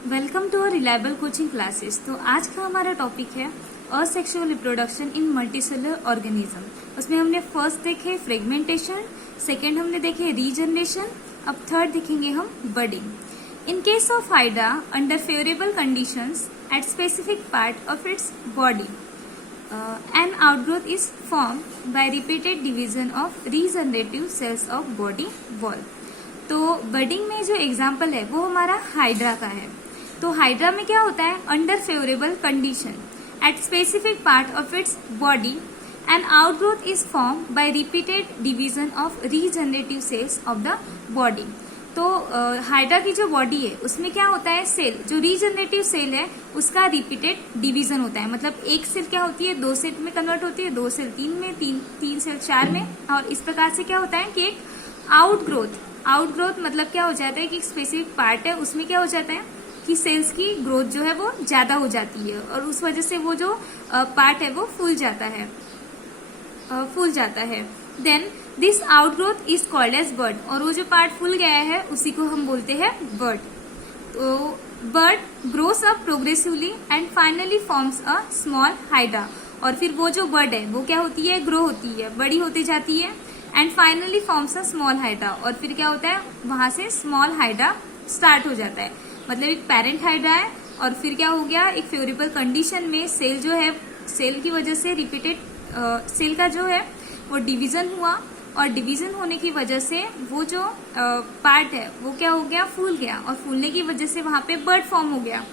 Welcome to our reliable coaching classes. तो आज का हमारा टॉपिक है asexual reproduction in multicellular organism. उसमें हमने फर्स्ट देखे फ्रेगमेंटेशन, सेकेंड हमने देखे रीजनरेशन, अब थर्ड देखेंगे हम budding. In case of hydra under favourable conditions eight specific part of its body an outgrowth is formed by repeated division of regenerative cells of body wall। तो budding में जो example है वो हमारा hydra का है। तो हाइड्रा में क्या होता है, under favourable condition at specific part of its body an outgrowth is form by repeated division of regenerative cells of the body. तो हाइड्रा की जो बॉडी है उसमें क्या होता है, सेल जो रीजनरेटिव सेल है उसका रिपीटेड डिवीजन होता है। मतलब एक सेल क्या होती है, दो सेल में कन्वर्ट होती है, दो सेल तीन में, तीन सेल चार में, और इस प्रकार से क्या होता है कि एक आउटग्रोथ मतलब क्या हो जाता है कि एक स्पेसिफिक पार्ट है उसमें क्या हो जाता है कि सेल्स की ग्रोथ जो है वो ज्यादा हो जाती है और उस वजह से वो जो पार्ट है वो फूल जाता है। Then this outgrowth is called as bud, और वो जो पार्ट फूल गया है उसी को हम बोलते हैं बड। तो bud grows up progressively and finally forms a small hydra. और फिर वो जो बड है वो क्या होती है, ग्रो होती है, बड़ी होती जाती है, and finally forms a small hydra. और फिर क्या होता है, वहां से स्मॉल हाइड्रा स्टार्ट हो जाता है। मतलब एक पेरेंट हाइड्रा है और फिर क्या हो गया, एक फेवरेबल कंडीशन में सेल जो है, सेल की वजह से रिपीटेड सेल का जो है वो डिवीजन हुआ, और डिवीजन होने की वजह से वो जो पार्ट है वो क्या हो गया, फूल गया, और फूलने की वजह से वहां पे बर्ड फॉर्म हो गया,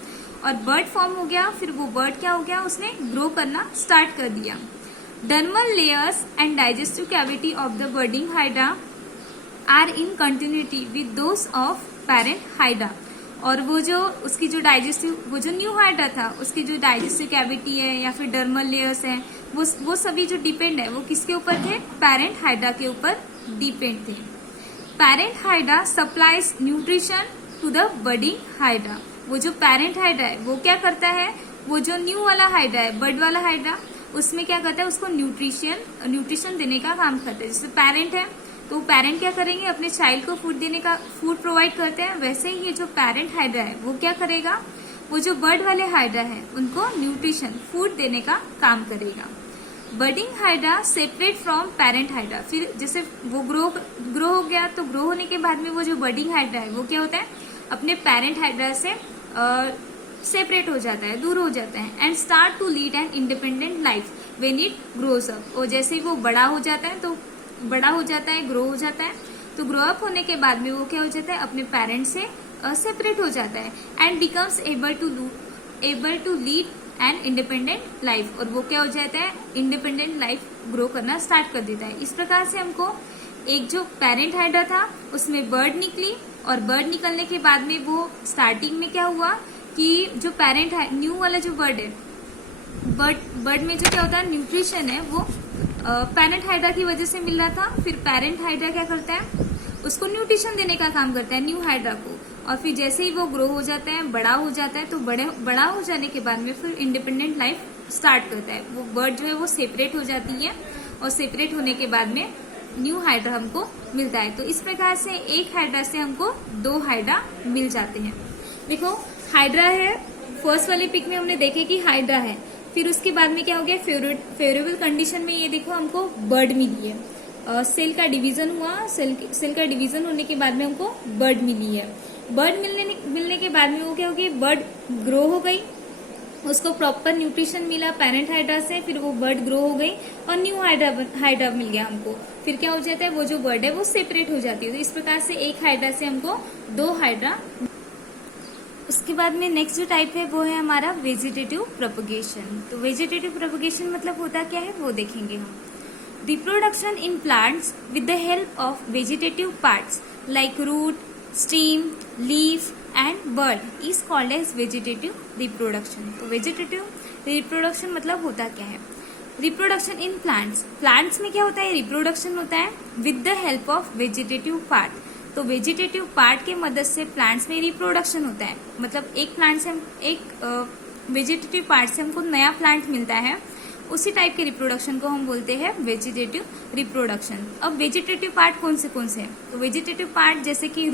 और बर्ड फॉर्म हो गया फिर वो बर्ड क्या हो गया, उसने ग्रो करना स्टार्ट कर दिया। Dermal layers and digestive cavity of the budding hydra are in continuity with those of parent hydra. और वो जो उसकी जो डाइजेस्टिव, वो जो न्यू हाइड्रा था उसकी जो डाइजेस्टिव कैविटी है या फिर डर्मल लेयर्स है वो सभी जो डिपेंड है वो किसके ऊपर थे, पेरेंट हाइड्रा के ऊपर डिपेंड थे। Parent hydra supplies nutrition to the budding hydra. वो जो पेरेंट हाइड्रा है वो क्या करता है, वो जो न्यू वाला हाइड्रा है, बड वाला हाइड्रा, उसमें क्या करता है, उसको न्यूट्रिशन देने का काम करता है। जैसे पेरेंट है तो पेरेंट क्या करेंगे, अपने चाइल्ड को फूड प्रोवाइड करते हैं, वैसे ही ये जो पेरेंट हाइड्रा है वो क्या करेगा, वो जो बर्ड वाले हाइड्रा है उनको न्यूट्रिशन फूड देने का काम करेगा। Budding hydra separate from parent hydra. फिर जैसे वो ग्रो हो गया तो ग्रो होने के बाद में वो जो बडिंग हाइड्रा है वो क्या होता है, अपने पेरेंट हाइड्रा से सेपरेट हो जाता है, दूर हो जाता है, and start to lead an independent life when it grows up. और जैसे ही वो बड़ा हो जाता है ग्रो हो जाता है, तो ग्रो अप होने के बाद में वो क्या हो जाता है, अपने पेरेंट से सेपरेट हो जाता है, and becomes able to lead an independent life. और वो क्या हो जाता है, इंडिपेंडेंट लाइफ ग्रो करना स्टार्ट कर देता है। इस प्रकार से हमको एक जो पेरेंट हाइड्रा था उसमें बर्ड निकली, और बर्ड निकलने के बाद में वो स्टार्टिंग में क्या हुआ कि जो पेरेंट न्यू वाला जो बर्ड है, बर्ड में जो क्या होता है, न्यूट्रिशन है वो पेरेंट हाइड्रा की वजह से मिल रहा था। फिर पेरेंट हाइड्रा क्या करता है, उसको न्यूट्रिशन देने का काम करता है न्यू हाइड्रा को, और फिर जैसे ही वो ग्रो हो जाता है, बड़ा हो जाता है, तो बड़ा हो जाने के बाद में फिर इंडिपेंडेंट लाइफ स्टार्ट करता है। वो बर्ड जो है वो सेपरेट हो जाती है, और सेपरेट होने के बाद में न्यू हाइड्रा हमको मिलता है। तो इस प्रकार से एक हाइड्रा से हमको दो हाइड्रा मिल जाते हैं। देखो हाइड्रा है, फर्स्ट वाले पिक में हमने देखे कि हाइड्रा है, फिर उसके बाद में क्या हो गया, फेवरेबल कंडीशन में ये देखो हमको बर्ड मिली है, सेल का डिवीजन हुआ, सेल का डिवीजन होने के बाद में हमको बर्ड मिली है। बर्ड मिलने के बाद में वो क्या हो गई, बर्ड ग्रो हो गई, उसको प्रॉपर न्यूट्रिशन मिला पेरेंट हाइड्रा से, फिर वो बर्ड ग्रो हो गई और न्यू हाइड्रा मिल गया हमको। फिर क्या हो जाता है, वो जो बर्ड है वो सेपरेट हो जाती है। तो इस प्रकार से एक हाइड्रा से हमको दो हाइड्रा। उसके बाद में नेक्स्ट जो टाइप है वो है हमारा वेजिटेटिव प्रोपगेशन। तो वेजिटेटिव प्रोपगेशन मतलब होता क्या है वो देखेंगे हम। Reproduction in plants with the help of vegetative parts like root, stem, leaf and bud is called as vegetative reproduction. तो वेजिटेटिव रिप्रोडक्शन मतलब होता क्या है, रिप्रोडक्शन इन प्लांट्स में क्या होता है, रिप्रोडक्शन होता है with the help of vegetative part. तो वेजिटेटिव पार्ट के मदद से प्लांट्स में रिप्रोडक्शन होता है। मतलब एक प्लांट से एक वेजिटेटिव पार्ट से हमको नया प्लांट मिलता है, उसी टाइप के रिप्रोडक्शन को हम बोलते हैं वेजिटेटिव रिप्रोडक्शन। अब वेजिटेटिव पार्ट कौन से हैं, तो वेजिटेटिव पार्ट जैसे कि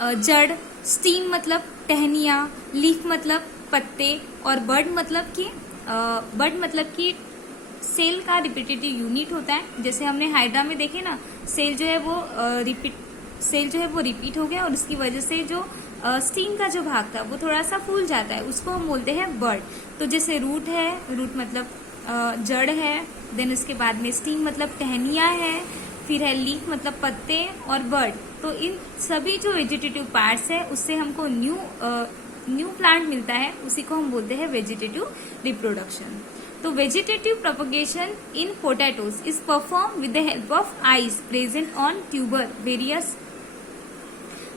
जड़, स्टीम मतलब टहनियाँ, लीफ मतलब पत्ते, और बड मतलब कि सेल का रिपीटेटिव यूनिट होता है। जैसे हमने हाइड्रा में देखे ना, सेल जो है वो रिपीट हो गया और उसकी वजह से जो स्टीम का जो भाग था वो थोड़ा सा फूल जाता है, उसको हम बोलते हैं बर्ड। तो जैसे रूट है, रूट मतलब जड़ है, देन उसके बाद में स्टीम मतलब टहनियाँ है, फिर है लीफ मतलब पत्ते, और बर्ड। तो इन सभी जो वेजिटेटिव पार्ट्स है उससे हमको न्यू प्लांट मिलता है, उसी को हम बोलते हैं वेजिटेटिव रिप्रोडक्शन। तो vegetative propagation in potatoes is perform with the help of eyes present on tuber various.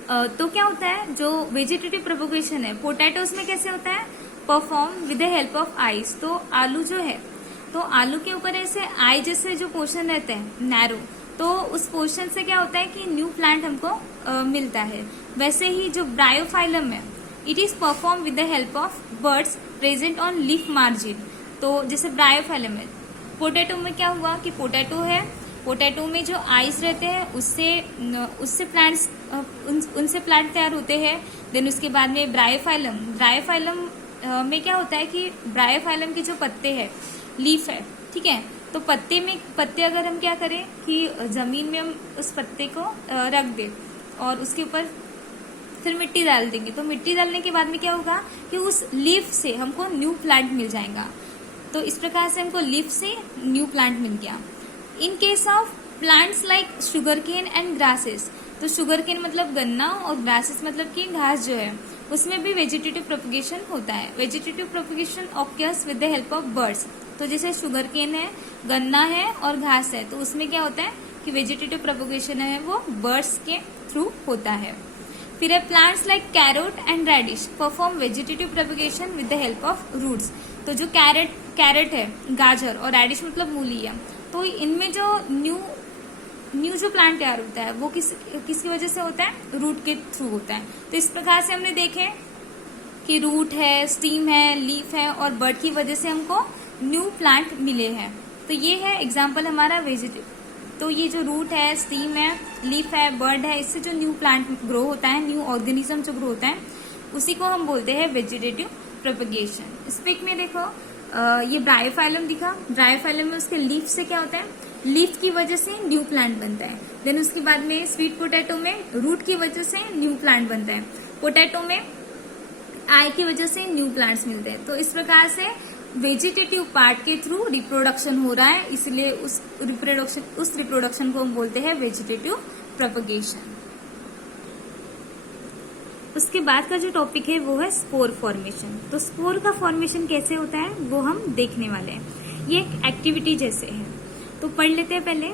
तो क्या होता है, जो वेजिटेटिव प्रोपगेशन है पोटैटोज में कैसे होता है, perform with the help of eyes. तो आलू जो है, तो आलू के ऊपर ऐसे आई जैसे जो पोर्शन रहते हैं नैरो, तो उस पोर्शन से क्या होता है कि न्यू प्लांट हमको मिलता है। वैसे ही जो ब्रायोफाइलम है, it is perform with the help of birds present on leaf margin. तो जैसे ब्रायोफाइलम है, पोटैटो में क्या हुआ कि पोटैटो है, पोटैटो में जो आइस रहते हैं उससे प्लांट्स उनसे प्लांट तैयार होते हैं। देन उसके बाद में ब्रायोफाइलम में क्या होता है कि ब्रायोफाइलम के जो पत्ते हैं, लीफ है, ठीक है, तो पत्ते अगर हम क्या करें कि जमीन में हम उस पत्ते को रख दें और उसके ऊपर फिर मिट्टी डाल देंगे, तो मिट्टी डालने के बाद में क्या होगा कि उस लीफ से हमको न्यू प्लांट मिल जाएगा। तो इस प्रकार से हमको लीफ से न्यू प्लांट मिल गया। In case of plants like sugarcane and grasses, तो शुगर केन मतलब गन्ना और ग्रासेस मतलब कि घास जो है, उसमें भी वेजिटेटिव प्रोपगेशन होता है। Vegetative propagation occurs with the help of buds. तो जैसे शुगर केन है, गन्ना है और घास है, तो उसमें क्या होता है कि वेजिटेटिव प्रोपगेशन है वो बर्ड्स के थ्रू होता है। फिर है plants like carrot and radish perform vegetative propagation with the help of roots. तो जो कैरेट है, गाजर, और रेडिश मतलब मूली है, तो इनमें जो न्यू जो प्लांट तैयार होता है वो किसकी वजह से होता है, रूट के थ्रू होता है। तो इस प्रकार से हमने देखे कि रूट है, स्टीम है, लीफ है और बर्ड की वजह से हमको न्यू प्लांट मिले हैं। तो ये है एग्जाम्पल हमारा वेजिटेटिव। तो ये जो रूट है, स्टीम है, लीफ है, बर्ड है, इससे जो न्यू प्लांट ग्रो होता है, न्यू ऑर्गेनिज्म जो ग्रो होता है, उसी को हम बोलते हैं वेजिटेटिव प्रोपगेशन। इस पिक में देखो ये ब्रायोफाइलम दिखा, ब्रायोफाइलम में उसके लीफ से क्या होता है, लीफ की वजह से न्यू प्लांट बनता है। देन उसके बाद में स्वीट पोटैटो में रूट की वजह से न्यू प्लांट बनता है, पोटैटो में आई की वजह से न्यू प्लांट्स मिलते हैं। तो इस प्रकार से वेजिटेटिव पार्ट के थ्रू रिप्रोडक्शन हो रहा है, इसलिए उस रिप्रोडक्शन को हम बोलते हैं वेजिटेटिव प्रोपगेशन। उसके बाद का जो टॉपिक है वो है स्पोर फॉर्मेशन। तो स्पोर का फॉर्मेशन कैसे होता है वो हम देखने वाले हैं। ये एक एक्टिविटी जैसे है, तो पढ़ लेते हैं पहले।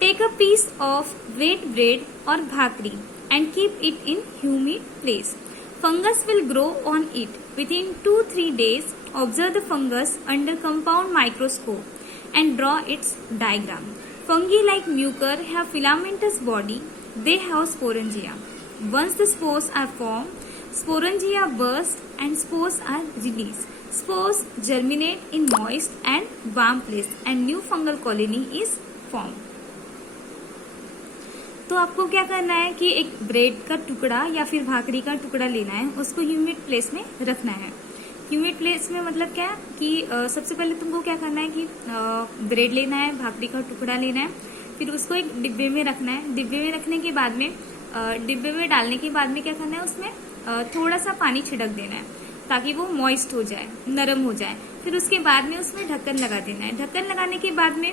Take a piece of wet bread और bhakri and keep it in humid place. Fungus will grow on it within 2-3 days. Observe the fungus under compound microscope and draw its diagram. Fungi like mucor have filamentous body. They have sporangia. Once the spores are formed, sporangia burst and spores are released. Spores germinate in moist and warm place and new fungal colony is formed. तो आपको क्या करना है कि एक bread का टुकड़ा या फिर भाकरी का टुकड़ा लेना है, उसको ह्यूमिड प्लेस में रखना है। ह्यूमिड प्लेस में मतलब क्या कि सबसे पहले तुमको क्या करना है कि ब्रेड लेना है, भाकरी का टुकड़ा लेना है, फिर उसको एक डिब्बे में रखना है। डिब्बे में रखने के बाद में डिब्बे में डालने के बाद में क्या करना है, उसमें थोड़ा सा पानी छिड़क देना है ताकि वो मॉइस्ट हो जाए, नरम हो जाए। फिर उसके बाद में उसमें ढक्कन लगा देना है। ढक्कन लगाने के बाद में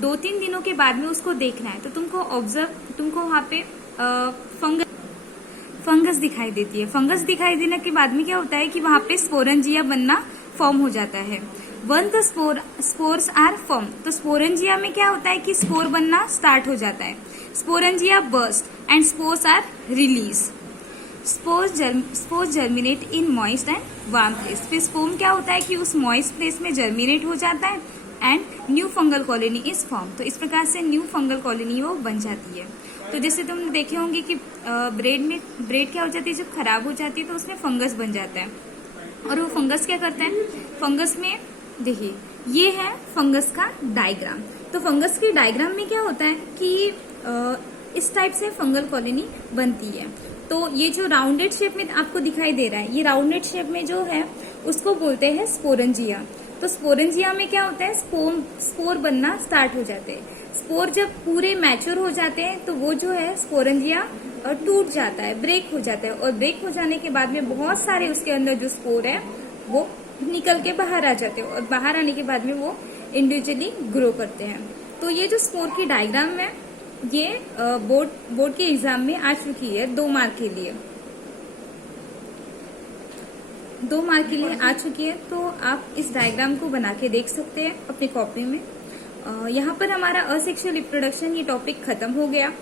2-3 दिनों के बाद में उसको देखना है, तो तुमको वहाँ पे फंगस दिखाई देती है। फंगस दिखाई देने के बाद में क्या होता है कि वहाँ पे स्पोरेंजिया बनना फॉर्म हो जाता है। When the spores are form, तो स्पोरेंजिया में क्या होता है कि स्पोर बनना स्टार्ट हो जाता है। Sporangia burst and spores are release. Spores germinate in moist and warm place. फिर स्पोर्म क्या होता है कि उस मॉइस्ट प्लेस में जर्मिनेट हो जाता है and new fungal colony is form. तो इस प्रकार से न्यू फंगल कॉलोनी वो बन जाती है। तो जैसे तुम देखे होंगे कि ब्रेड क्या हो जाती है, जब खराब हो जाती है तो उसमें फंगस बन जाता है। और वो फंगस क्या करता है, फंगस में देखिए ये है फंगस का डायग्राम। तो फंगस के डायग्राम में क्या होता है कि इस टाइप से फंगल कॉलोनी बनती है। तो ये जो राउंडेड शेप में आपको दिखाई दे रहा है, ये राउंडेड शेप में जो है उसको बोलते हैं स्पोरेंजिया। तो स्पोरेंजिया में क्या होता है, स्पोर बनना स्टार्ट हो जाते हैं। स्पोर जब पूरे मैच्योर हो जाते हैं तो वो जो है स्पोरेंजिया टूट जाता है, ब्रेक हो जाता है, और ब्रेक हो जाने के बाद में बहुत सारे उसके अंदर जो स्पोर है वो निकल के बाहर आ जाते हैं, और बाहर आने के बाद में वो इंडिविजुअली ग्रो करते हैं। तो ये जो स्पोर की डायग्राम है ये बोर्ड के एग्जाम में आ चुकी है 2 मार्क के लिए, 2 मार्क के लिए आ चुकी है। तो आप इस डायग्राम को बना के देख सकते हैं अपनी कॉपी में। यहाँ पर हमारा असेक्सुअल रिप्रोडक्शन ये टॉपिक खत्म हो गया।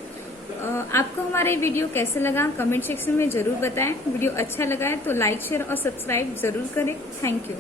आपको हमारा ये वीडियो कैसा लगा कमेंट सेक्शन में जरूर बताएं। वीडियो अच्छा लगा है तो लाइक शेयर और सब्सक्राइब जरूर करें। Thank you.